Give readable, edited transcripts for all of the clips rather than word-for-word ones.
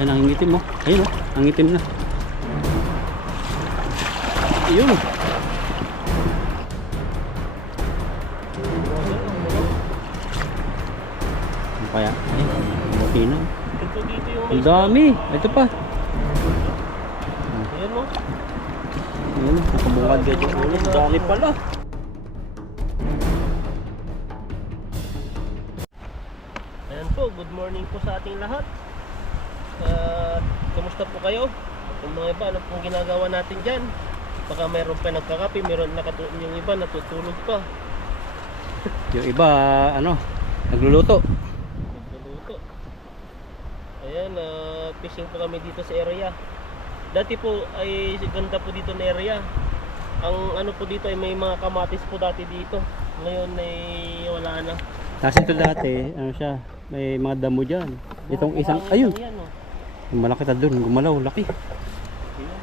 Ayun, ang itim mo. Ayun, oh, ang itim na. Ayun. Ano kaya? Ay, buti na. Ito dito yung Ang dami. Ito pa. Ayan mo. Ayun, nakabungad ka dyan. Ang dami pala. Ayan po, good morning po sa ating lahat. Kumusta po kayo? Yung mga iba, ano pong ginagawa natin dyan? Baka mayroon pa nagkakape, mayroon yung iba natutulog pa. Yung iba, ano, nagluluto. Nagluluto. Ayan, fishing po kami dito sa area. Dati po ay ganda po dito na area. Ang ano po dito ay may mga kamatis po dati dito. Ngayon ay wala na. Kasi ito dati, ano siya, may mga damo dyan. Itong isang, ayun, Yan, oh. yung malaki na doon, gumalaw, laki. Ayan.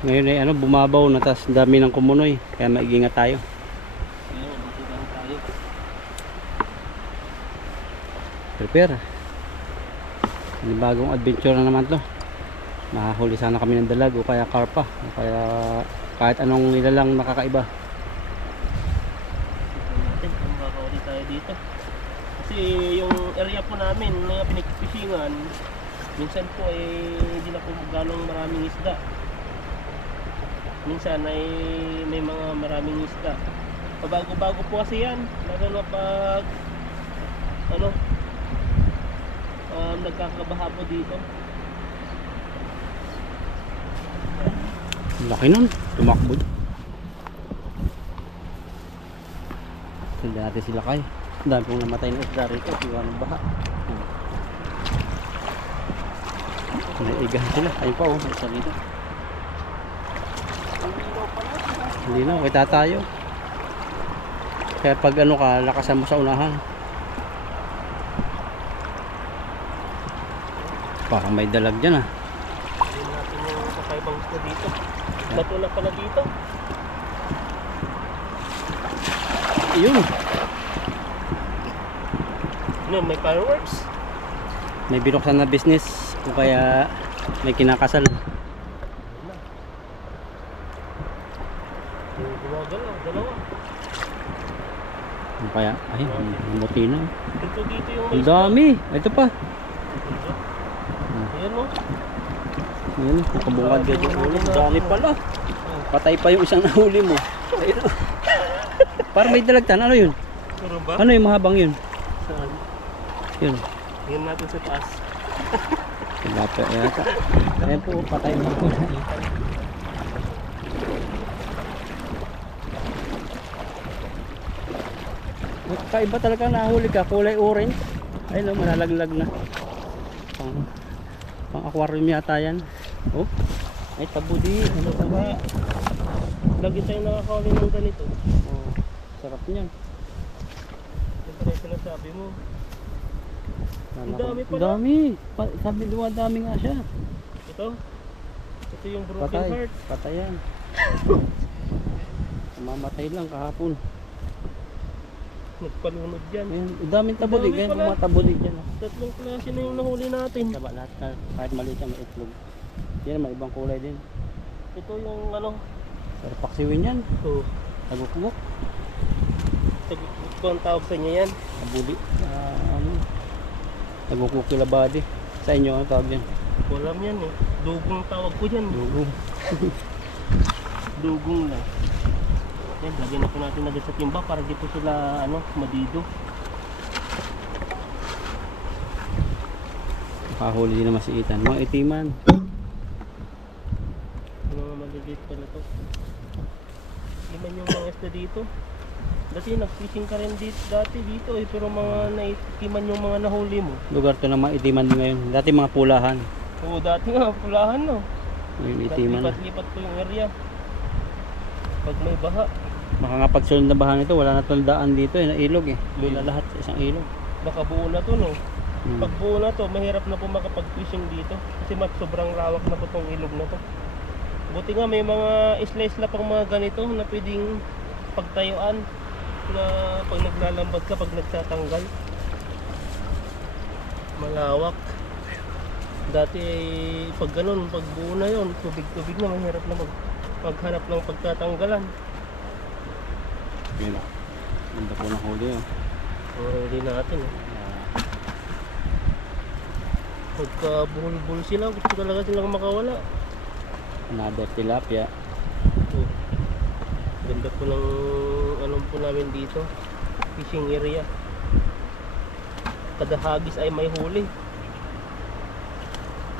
Ngayon ay ano, bumabaw na, tas dami ng kumunoy. Kaya maigingat tayo. Ayan, dito lang tayo. Prepare. May bagong adventure na naman to. Mahahuli sana kami ng dalag o kaya karpa. O kaya kahit anong nilalang makakaiba. Natin kung makakawali tayo dito. Kasi yung area po namin na pinagfishingan, minsan po ay hindi na po ganong maraming isda. Minsan ay may mga maraming isda. Pabago-bago po kasi yan. Lalo na pag ano, nagkakabaha po dito. Laki nun. Tumakbo. Hindi natin sila kay. Ang dami pong namatay na isda rito. Iwan ng baha. Naigahan sila. Ayun pa oh. May isa dito. Hindi na. Kita tayo. Kaya pag ano ka, lakasan mo sa unahan. Parang may dalag dyan ah. Hindi natin yung kakaibang isda dito. Bato na pala dito. Ayun. Ano, may fireworks. May binuksan na business o kaya may kinakasal. Yung gumagalaw, dalawa. O kaya, ay, mamuti na. Ito dito yung Ang dami. Ito pa. Ayan mo. Ayun, nakabungad ka dyan. Ang dami pala. Patay pa yung isang nahuli mo. Ayun. Parang may dalagtan. Ano yun? Meron ba? Ano yung mahabang yun? Saan? Yun. Tingnan natin sa taas. Dapat yata. Ayan po, patay na po. Kaiba talaga nahuli ka. Kulay orange. Ayun o, malalaglag na. Pang aquarium yata yan. Oh, ay tabudi. Ano pa ba? Lagi tayo nakakawin ng ganito. Oh, sarap niyan. Ito na yung sinasabi mo. Ang dami pala. Ang dami. Sabi diwa, dami nga siya. Ito? Ito yung broken Patay. heart. Patay yan. Mamatay lang kahapon. Nagpalunod dyan. Ayan, ang daming tabudi. Ang dami Ganyan pala. mga tabudi dyan. Oh. Tatlong klase na yung nahuli natin. Diba lahat ka, kahit maliit yan, may itlog. Yan, may ibang kulay din. Ito yung ano. Pero paksiwin yan. Oh, Tagukbuk. ito ang tawag sa inyo yan. Tabudi. Ano? Tagukbuk kilabadi. Sa inyo, ano tawag yan? Walam yan eh. Dugong tawag ko dyan. Dugo. Dugong lang. Yan, lagyan na po natin agad sa timba para di po sila ano, madido. Nakahuli din naman si Ethan. Mga itiman. Mga maliliit pala to. Liman yung mga isda dito. Dati nag-fishing ka rin dati dito eh, pero mga naitiman yung mga nahuli mo. Lugar to na mga itiman ngayon. Dati mga pulahan. Oo, dati nga pulahan no. Ngayon itiman na. Lipat-lipat po yung area. Pag may baha, Baka nga pag sunod na bahan ito, wala na itong daan dito eh, na ilog eh. Doon na lahat sa isang ilog. baka buo na to no. Hmm. Pag buo na to, mahirap na po makapag-fishing dito kasi sobrang lawak na po tong ilog na to. Buti nga may mga isla-isla pang mga ganito na pwedeng pagtayuan na pag naglalambad ka, pag nagtatanggal. Malawak. Dati ay pag ganun, pag buo na yun, tubig-tubig na, mahirap na maghanap ng pagtatanggalan. Yun o. Ganda po ng huli o. Huli natin eh. Pagka buhol-buhol sila, gusto talaga silang makawala. Another tilapia. Oh. Ganda po ng anong po namin dito, fishing area. Kada hagis ay may huli.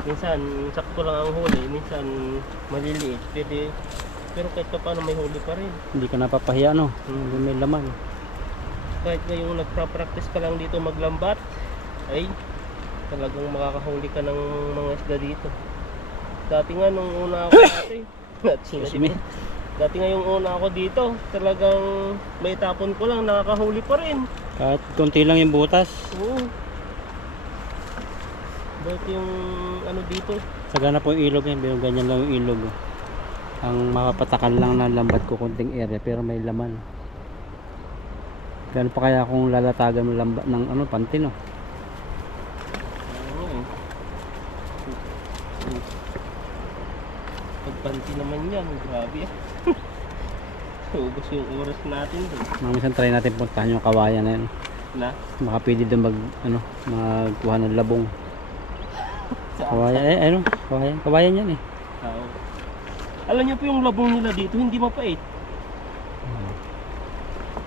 Minsan sakto lang ang huli, minsan maliliit. Pero kahit pa paano may huli pa rin. Hindi ka napapahiya no? May laman. Kahit ngayong nagpa-practice ka lang dito maglambat, ay talagang makakahuli ka ng mga isda dito. Dati nga nung una ako dati nga yung una ako dito, talagang may tapon ko lang, nakakahuli pa rin. Kahit konti lang yung butas. Oo. Dati yung ano dito. Sagana po yung ilog yan, pero ganyan lang yung ilog. Ang makapatakan lang ng lambat ko konting area, pero may laman. Gano'n pa kaya kung lalatagan mo lambat ng ano, panty no? Pagpanti naman yan, grabe. Ubus yung oras natin doon. Minsan try natin puntahan yung kawayan na yun. Na? Baka pwede doon magkuha ng labong. Kawayan, ano? Kawayan yan eh. Oo. Alam niyo po yung labong nila dito, hindi mapait.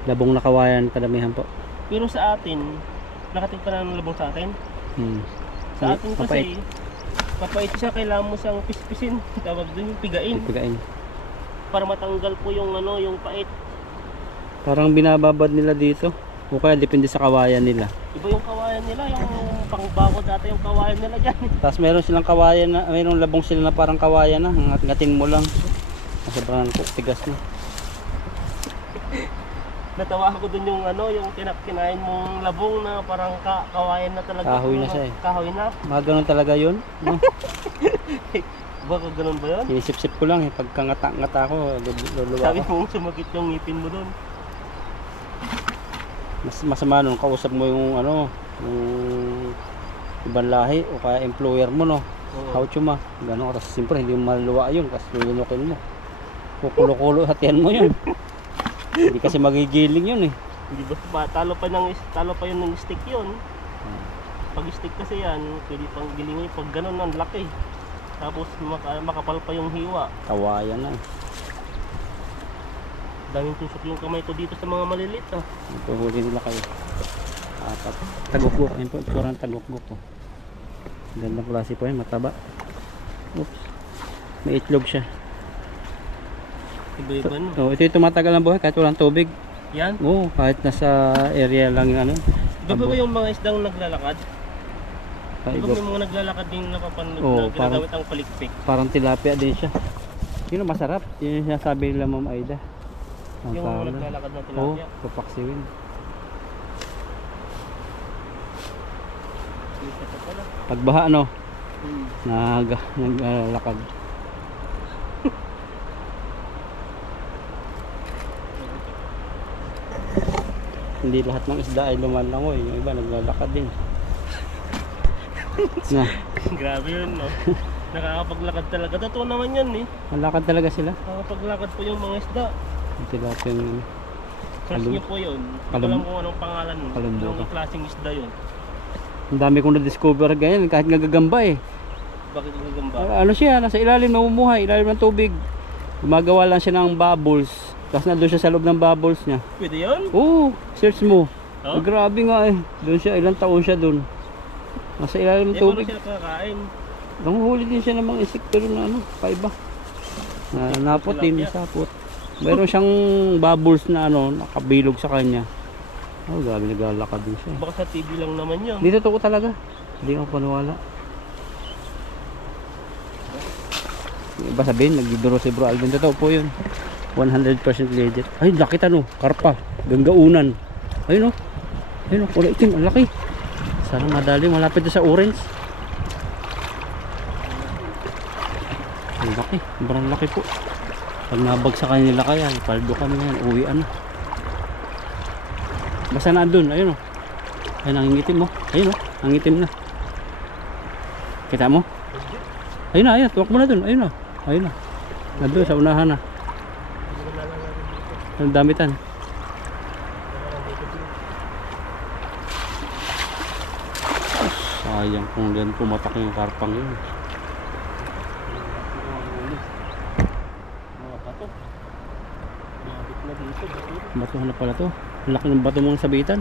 Labong na kawayan, kadamihan po. Pero sa atin, nakatikpa na ng labong sa atin. Sa atin kasi, mapait siya, kailangan mo siyang pispisin. Tawag doon yung pigain. Pigain. Para matanggal po yung ano, yung pait. Parang binababad nila dito. O kaya depende sa kawayan nila. Iba yung kawayan nila, yung pangbako dati yung kawayan nila dyan. Tapos meron silang kawayan na, mayroong labong sila na parang kawayan na. Ngatin mo lang. Sobrang tigas na. Natawa ako dun yung ano, yung kinain mong labong na parang kawayan na talaga. Kahoy na siya eh. Kahoy na. Mga ganun talaga yun. No? Baka ganun ba yun? Inisip-sip ko lang eh. Pagkangata-ngata ko, luluwa Sabi ko. mo sumagit yung ngipin mo dun. Mas masama nun, kausap mo yung ano, yung ibang lahi o kaya employer mo no. Kaucho ma. Ganun. Tapos siyempre hindi mo maluluwa yun kasi lulunukin mo. Kukulo-kulo hatian mo yun. Hindi kasi magigiling yun eh. Hindi ba talo pa yun ng stick yun. Pag stick kasi yan, pwede pang gilingin pag ganun ang laki. Tapos makapal pa yung hiwa. Kawayan na eh. Daming tusok yung kamay ko dito sa mga maliliit ah. Ituhuli nila kayo. Tagukbuk. Ayun po, kurang tagukbuk po. Gandang klase po yun, mataba. Oops. May itlog siya. Iba-iba no. Oh, ito yung tumatagal ng buhay kahit walang tubig. Yan? Oo, kahit nasa area lang yung ano. Iba ba yung mga isdang naglalakad? Iba Iba, may mga naglalakad din napapanood Oo, na ginagamit ang palikpik. parang tilapia din siya. Yun ang masarap. Yun yung sinasabi nila Ma'am Aida. Ang Yung pangalan. naglalakad ng Oo, tilapia. papaksiwin. Kita pa pala. Pagbaha no, naglalakad. Hindi lahat ng isda ay lumalangoy. Yung iba naglalakad din. Na, Grabe yun no. Nakakapaglakad talaga. Totoo naman yan eh. malakad talaga sila. Nakakapaglakad po yung mga isda. Yung tilapia yung Search nyo po yun. Hindi ko Kalum- alam kung anong pangalan. Kalumbo Anong ka. klaseng isda yun. ang dami kong na-discover ganyan kahit gagamba eh. Bakit ang gagamba? Ano siya, nasa ilalim namumuhay, ilalim ng tubig. Gumagawa lang siya ng bubbles. Tapos nandun siya sa loob ng bubbles niya. Pwede yun? Oo, search mo. Oh? Grabe nga eh. Doon siya, ilang taon siya doon. Nasa ilalim ng Eh, paano tubig. sila kakain? Nanguhuli din siya ng mga insect pero na ano, paiba. Na napot din, nasapot. Mayroon siyang bubbles na ano, nakabilog sa kanya. Oh, grabe naglalakad din siya. Baka sa TV lang naman yun. Dito totoo talaga. Hindi ako paniwala. Yung iba sabihin, nagdiduro si Bro Alvin. Totoo po yun. 100% legit. Ay, laki tano. Karpa. Ganggaunan. Ayun o. Ayun o. Kulay itim. Ang laki. Sana madali. Malapit na sa orange. Ang laki. Sobrang laki po. Pag nabagsakan nila kaya, paldo kami yan. Uwian na. Basta na andun. Ayun o. Ayun ang itim mo. Ayun o. Ang itim na. Kita mo? Ayun na, ayun. Tuwak mo na dun. Ayun na. Ayun na. Nandun sa unahan na. Ang damitan. Sayang kung diyan pumatak yung karpang yun. Bato na pala to. Ang laki ng bato mong sabitan.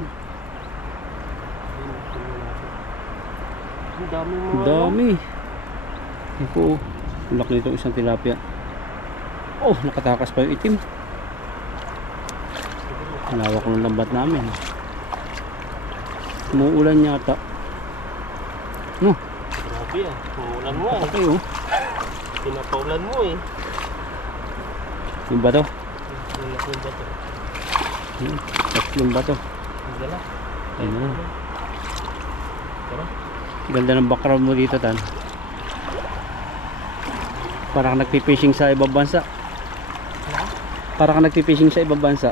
Ang dami mga Ang dami. Ito, ang laki nitong isang tilapia. Oh, nakatakas pa yung itim. Malawak ng lambat namin. Umuulan yata. No, Grabe ah. Umuulan mo eh. okay oh. Pinapaulan mo eh. Yung bato. Yung laking bato. Tatlong bato. Ang gala. Ayun na. Tara. Ganda ng background mo dito, Tan. Parang nagpipishing sa ibang bansa. Parang nagpipishing sa ibang bansa.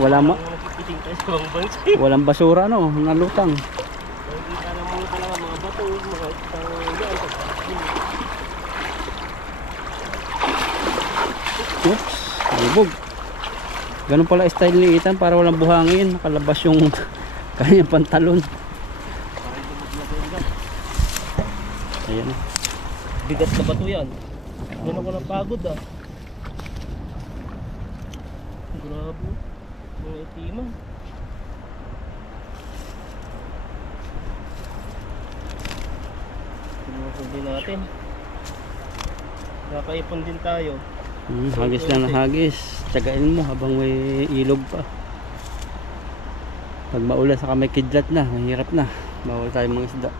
Wala ma- Nakikiting tayo sa mga bansa. Walang basura, no? Nalutang. Nakikita naman mo talaga mga bato. Mga isang dyan. Oops, libog. Ganun pala style ni Ethan para walang buhangin. Nakalabas yung kanyang pantalon. Ayan na. Bigat na bato yan. Doon ako napagod ah. Grabe. Mga itiman. Tinukod din natin. Nakaipon din tayo. Hagis lang na hagis. Tsagain mo habang may ilog pa. Pag maulan saka may kidlat na, mahirap na. Bawal tayo mga isda.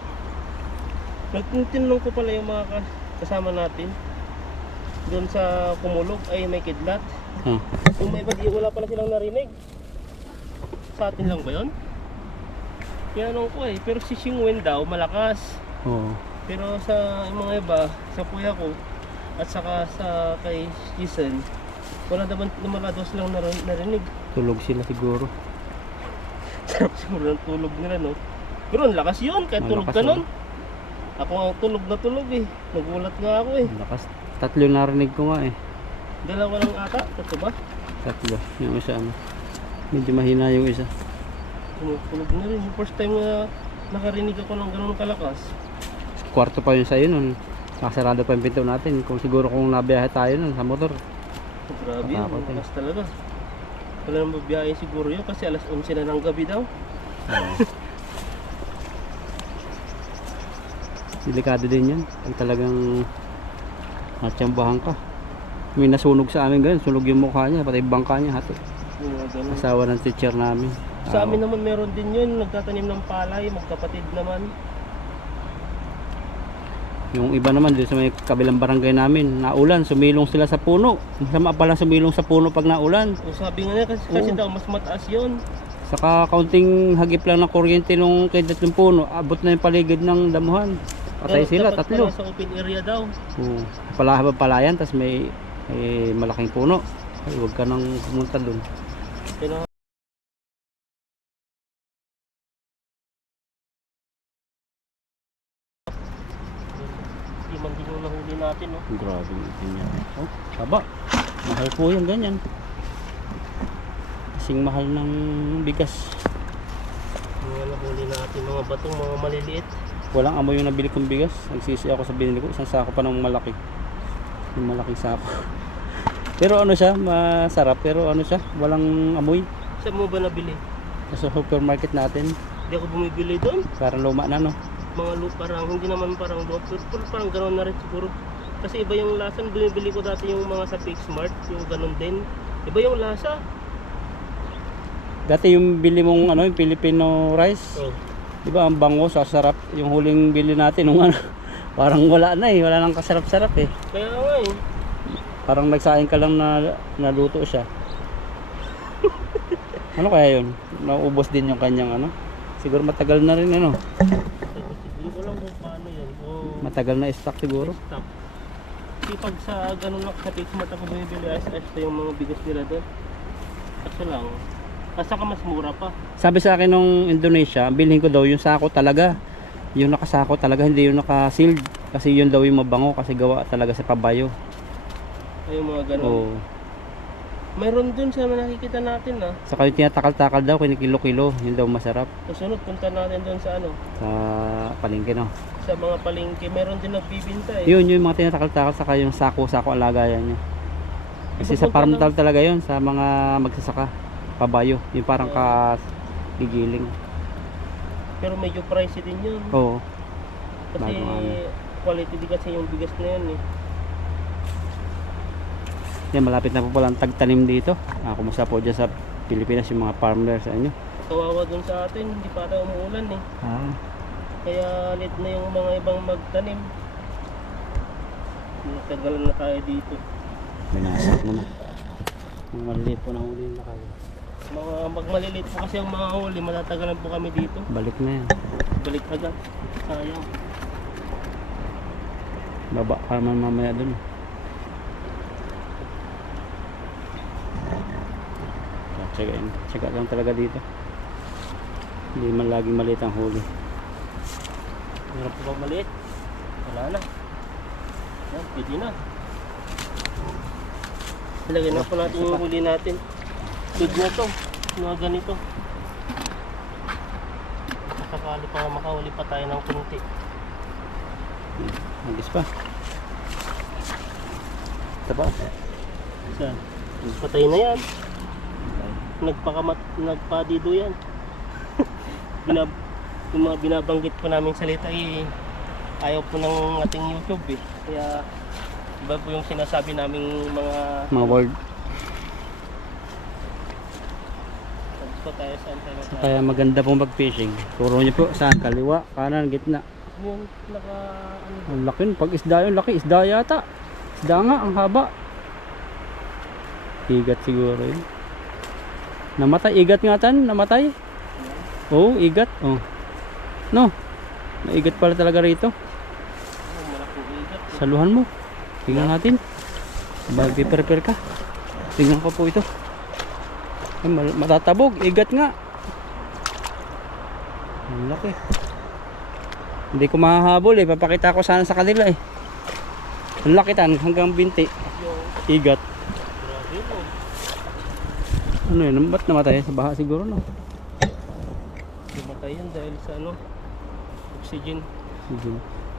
Tinanong ko pala yung mga kasama natin. Doon sa Kumulog ay may kidlat. Huh. Kung may iba, wala pala silang narinig. Sa atin lang ba yun? Tinanong ko eh. Pero si Xingwen daw malakas. Oo. Pero sa mga iba, sa kuya ko at saka sa kay Jason, wala daw silang narinig. Tulog sila siguro. Sarap siguro ng tulog nila, no? Pero ang lakas yun, kahit tulog Malakas ka yun. nun. Ako ang tulog na tulog eh. Nagulat nga ako eh. Lakas. Tatlo narinig ko nga eh. Dalawa lang ata, tatlo ba? Tatlo. Yung isa ano. Medyo mahina yung isa. Tumutunog na rin. Yung first time na nakarinig ako ng ganun kalakas. Kwarto pa yun sa'yo nun. Nakasarado pa yung pinto natin. Kung siguro kung nabiyahe tayo nun sa motor. Grabe yun, Matakot eh. lakas talaga. Wala nang babiyahe siguro yun kasi alas 11 na ng gabi daw. Delikado din yan. Pag talagang natsambahan ka. May nasunog sa amin ganun. Sunog yung mukha niya. Pati yung bangka niya. Hati. Yung mga ganun. Asawa ng teacher namin. Sa amin naman meron din yun, nagtatanim ng palay, magkapatid naman. Yung iba naman doon sa may kabilang barangay namin, naulan, sumilong sila sa puno. Masama pala sumilong sa puno pag naulan. O sabi nga niya kasi Oo. daw mas mataas yun. Saka kaunting hagip lang ng kuryente nung kidlat ng puno, abot na yung paligid ng damuhan. Patay sila, Dapat tatlo. pala sa open area daw. Oo. Palahabang palayan, tas may malaking puno. Ay, huwag ka nang pumunta doon. Pero di man din yung nahuli natin, no? Grabe yung itim yan. Oh, haba. Mahal po yung ganyan. Kasing mahal ng bigas. Mga nahuli natin, mga batong, mga maliliit. Walang amoy yung nabili kong bigas. Nagsisi ako sa binili ko. Isang sako pa ng malaki. Yung malaking sako. Pero ano siya, masarap. Pero ano siya, walang amoy. Saan mo ba nabili? Sa supermarket natin. Hindi ako bumibili doon. Parang luma na, no? Mga parang, hindi naman parang doon. Pero parang gano'n na rin siguro. Kasi iba yung lasa. Bumibili ko dati yung mga sa Big Smart. Yung gano'n din. Iba yung lasa. Dati yung bili mong ano, yung Filipino rice. Oh. Di ba ang bango, sasarap. Yung huling bili natin, nung ano, parang wala na eh. Wala nang kasarap-sarap eh. Kaya nga eh. Parang nagsaing ka lang na naluto siya. Ano kaya yun? Naubos din yung kanyang ano? Siguro matagal na rin ano? Hindi ko lang kung paano yan. Kung Matagal na stock siguro. stop. Kasi pag sa ganun lang sa Big Smart ako bumibili, ito yung mga bigas nila doon. Kaso lang. At saka mas mura pa. Sabi sa akin nung Indonesia, bilhin ko daw yung sako talaga. Yung nakasako talaga, hindi yung naka-sealed. Kasi yun daw yung mabango kasi gawa talaga sa pabayo. Ay, yung mga ganun. Oo. Mayroon dun sa nakikita natin ah. Saka yung tinatakal-takal daw, kinikilo-kilo. Yun daw masarap Kasunod, punta natin dun sa ano, sa palengke, no? sa mga palengke. Meron din nagbibinta eh. Yun, yung mga tinatakal-takal, saka yung sako-sako alagayan nyo. Kasi sa farm talaga yun, sa mga magsasaka. Pabayo. Yung parang gigiling. Pero medyo pricey din yun. Oo. Kasi Bagong ano. quality din kasi yung bigas na yan eh. Yan, malapit na po pala ang tagtanim dito. Kumusta po dyan sa Pilipinas yung mga farmer sa inyo? Kawawa dun sa atin, hindi pa ata umuulan eh. Kaya late na yung mga ibang magtanim. Natagalan na tayo dito. Binasak naman. Ang maliliit po na huli na kayo. Magmaliliit po kasi ang mga huli, matatagalan po kami dito. Balik na yan. Balik agad. Sayang. Baba ka naman mamaya dun. Tsaga lang talaga dito. Hindi man laging maliit ang huli. Meron po bang maliit? Wala na. Yan, pwede na. Ilagay na po natin yung huli natin. Good na to. Mga ganito. Sakali pa makahuli pa tayo ng kunti. Agis pa. Ito pa. Saan? Patay na yan. Nagpadido yan. Yung mga binabanggit po naming salita eh, ayaw po ng ating YouTube eh. Kaya iba po yung sinasabi naming mga word. Tapos po tayo saan tayo magkakaroon. Kaya maganda pong mag-fishing. Turo nyo po saan? Kaliwa, kanan, gitna. Yung naka ano, Ang laki. Pag isda yun, laki. Isda yata. Isda nga, ang haba. Igat siguro yun. Namatay. Igat nga tan. Namatay. Oo, igat. Oh. No. Naigat pala talaga rito. malaking igat. Saluhan mo. Tingnan natin. Mag-prepare ka. Tingnan ko po ito. Ay, matatabog. Igat nga. Ang laki. Hindi ko mahahabol eh. Papakita ko sana sa kanila eh. Ang laki tan. Hanggang binti. Igat. Grabe po. Ano yun? Ba't namatay? Sa baha siguro no? Lumatay yan dahil sa ano, oxygen. Sige.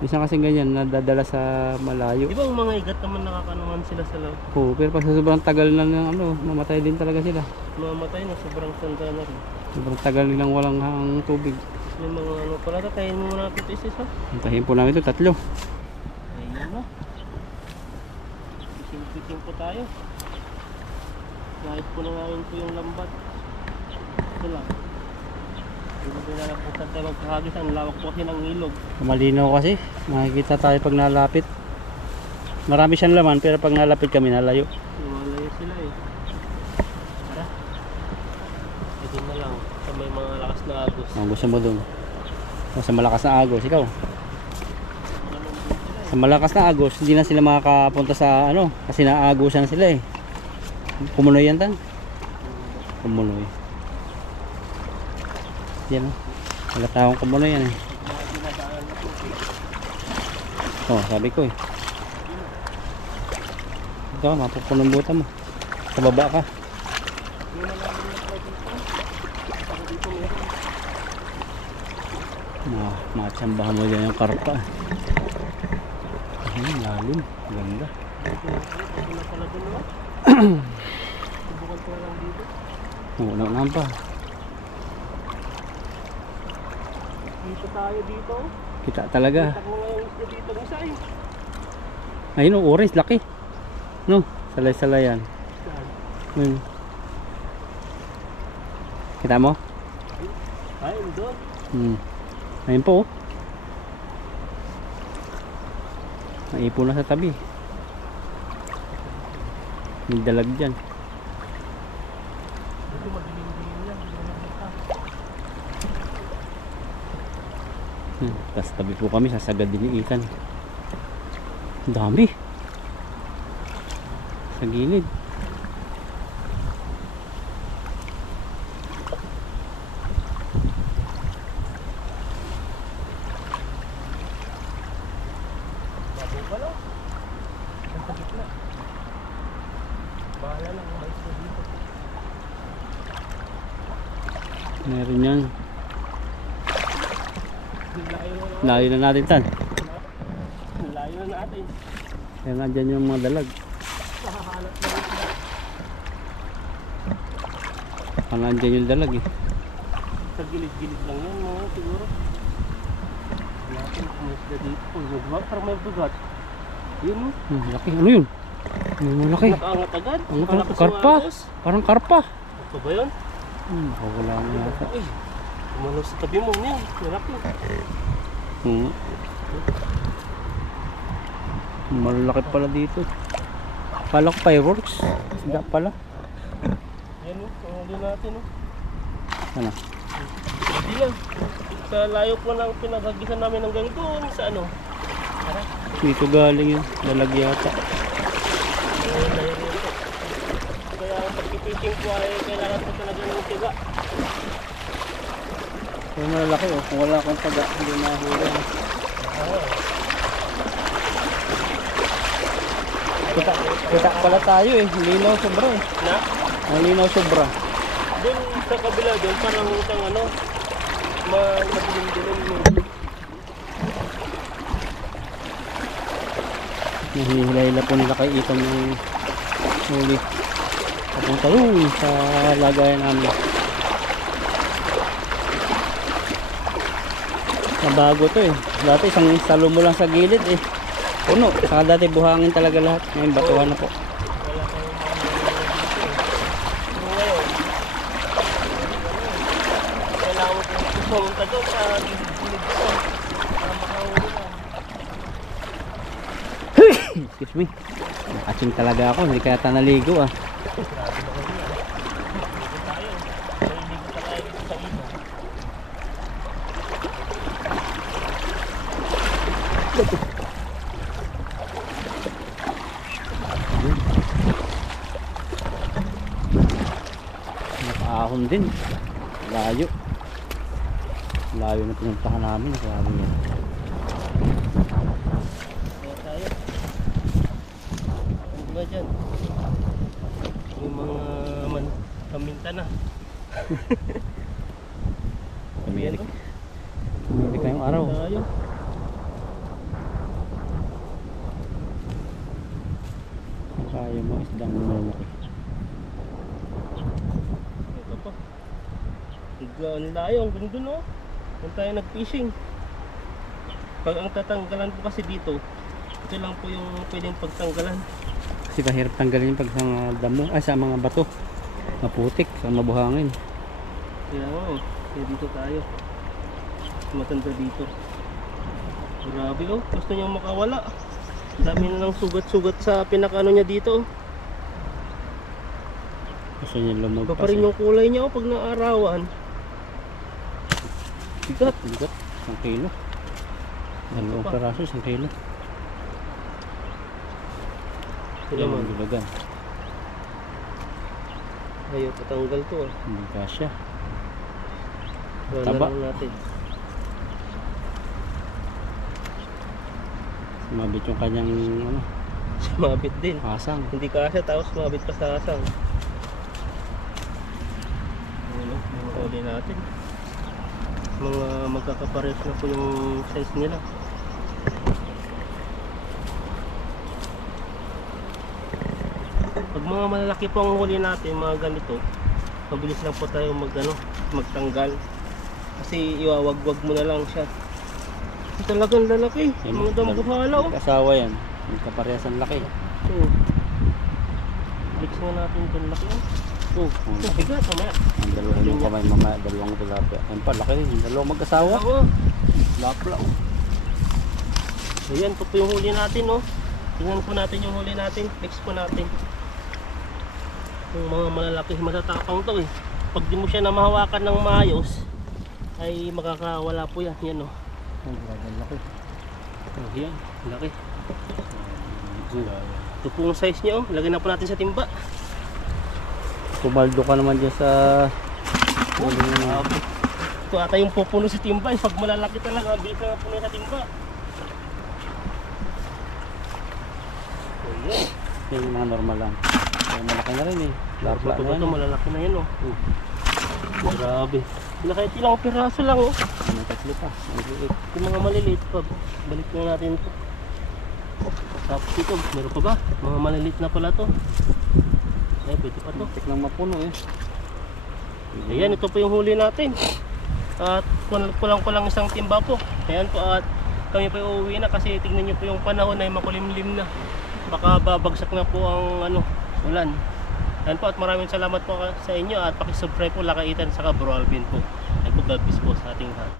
Isa kasi ganyan. Nadadala sa malayo. Di ba ang mga igat naman nakakanuman sila sa loob? Oo, pero pag sa sobrang tagal na ng ano, mamatay din talaga sila. Mamatay na, sobrang tanda na rin. Sobrang tagal nilang walang hang tubig. May mga ano pala, tatayin mo muna natin ito isa-isa. Antahin po namin ito, 3. Ayun na. Fishing po tayo. Kahit po na namin po yung lambat. Ito lang. Hindi na lang po tayo magkahagis. Ang lawak po kasi ng ilog. Malinaw kasi. Makikita tayo pag nalapit. Marami siyang laman pero pag nalapit kami nalayo. Lumalayo sila eh. Tara. Ito na lang. Sa may mga lakas na agos. Ang gusto mo dun. O, sa malakas na agos, ikaw. Sa malakas na agos, hindi na sila makakapunta sa ano. Kasi naagusan sila eh. Kumunoy yan tan? Kumunoy. Yan o. Wala tawang kumunoy yan eh. Oh, sabi ko eh. Ito, mapupunong buta mo. Sa baba ka. Matsambahan mo dyan yung karpa. Ayun, lalim. Ganda. Subukan ko lang dito. Una pa. Dito tayo dito. Kita talaga. Kita ko ngayon isda dito ng isa eh. Ayun o, orange. Laki. No, salay-salay yan. Ayun. Kita mo? Ayun doon. Ayun po. Naipon na sa tabi. May dalag dyan. Dito madilim-dilim yan. Tapos tabi po kami, sasagad din yung ikan. Ang dami. Sa gilid. Wala. Nasa gitna. Bahala lang kung mais na dito. Meron yan. Layo na natin. Layo na natin tan. Layo na natin. Kaya nga dyan yung mga dalag. Nakahanap na rin sila. Baka nandyan yung dalag eh. Sa gilid-gilid lang yan mga siguro. Natin kung may sila dito. Oh, parang may bugat. Yun mo. Laki. Ano yun? Ano malaki? Nakaangat agad. Ang Malakas karpa. yung agos. Parang karpa. Ito ba yun? Nakawala na yata. Uy, umano sa tabi mo yan. Malaki. Malaki pala dito. Kala ko fireworks. Hindi pala. Yan o, panghuli natin o. Ano? Hindi lang. Sa layo po lang pinaghagisan namin hanggang doon sa ano. Tara. Dito galing yun. Dalag yata. Layo rito. Kaya ang pagkipiting ko ay kailangan ko talaga ng tiga. Kung malalaki oh. Kung wala akong taga, hindi mahuli. Kita pala tayo eh. Linaw sobra eh. Na? Ang linaw sobra. Doon sa kabila doon parang isang ano. Madilim-dilim mo. Nahihila-hila po nila kay Ethan yung huli. Papunta yun sa lagayan namin. Nabago to eh. Dati isang salo mo lang sa gilid eh. Puno. Saka dati buhangin talaga lahat. Ngayon batuhan na po. Wala kang ngayon. Kailangan mo pumunta doon sa gilid ko. Para makahuli na. Excuse me. Nakaching talaga ako. Hindi kaya naligo ah. Grabe naman yun. Ligo tayo. Ligo tayo dito sa ilog. Nakaahon din. Layo. Layo na pinuntahan namin. Grabe yan. Kaya tayo. Ano ba dyan? May mga paminta na. Amerika. Amerika yung araw. Tayo. Kaya mo isdang malaki. Ito pa. Ang layo hanggang dun oh. Kung tayo nag-fishing. Pag ang tatanggalan po kasi dito, ito lang po yung pwedeng pagtanggalan. Kasi kahirap tanggalin yung pag sa mga damo. Ay sa mga bato. Maputik. Sa mabuhangin. Kaya nga oh. Kaya dito tayo. Matanda dito. Grabe oh. Gusto niyang makawala. Dami na ng sugat-sugat sa pinakaano niya dito. Gusto niya Iba lumagpas. pa rin yung kulay niya oh, pag naarawan. Bigat. Bigat. 1 kilo. Dalawang pa. peraso. 1 kilo. Sila man. Dulagan. Ayaw patanggal to ah. Hindi kasya. Wala Taba. lang natin. Sumabit yung kanyang ano, Sumabit din. pasang. Hindi kasya tapos sumabit pa sa asang. Ano, mga huli natin. Mga magkakapares na po yung size nila. Pag mga malalaki po ang huli natin, mga ganito, mabilis lang po tayo magtanggal. Kasi iwawagwag mo na lang siya. Talagang lalaki, Yan, mga dambuhala oh. Kasawa yan. Magkaparehas ang laki. So, fix nga natin itong laki oh. Oh, Bigat, mamaya. ang dalawang yung kamay mamaya, dalawang tilapia. Ayun pa, laki rin. Dalawang magkasawa. Oo. Lapla. Oh. So yan, ito po yung huli natin oh. Tingnan po natin yung huli natin, fix po natin. Yung mga malalaki, matatapang to eh. Pag di mo siya na mahawakan ng maayos, ay makakawala po yan. Yan oh. Ang grabe, ang laki. Oh, yan, laki. Ito po yung size niya oh. Lagyan na po natin sa timba. Pumaldo ka naman dyan sa... Oh, grabe. Ito ata yung pupuno sa timba eh. Pag malalaki talaga, bilis na puno sa timba. Ayan. Yung mga normal lang. Ay, malaki na rin eh. Lapla na Ito yan. malalaki na yan oh. Grabe. Kahit ilang piraso lang oh. Ano, tatlo pa. Ang liit. Yung mga maliliit pa. Balik na natin ito. Tapos ito, meron pa ba? Mga maliliit na pala to. Ay, pwede pa to. Tik lang mapuno eh. Ayan, ito po yung huli natin. At kulang pa lang isang timba po. Ayan po, at kami po uuwi na kasi tingnan nyo po yung panahon ay makulimlim na. Baka babagsak na po ang ulan. Ayan po, at maraming salamat po sa inyo at pakisubscribe po Lakaitan sa Bro Alvin po. Ayan po, God bless po sa ating lahat.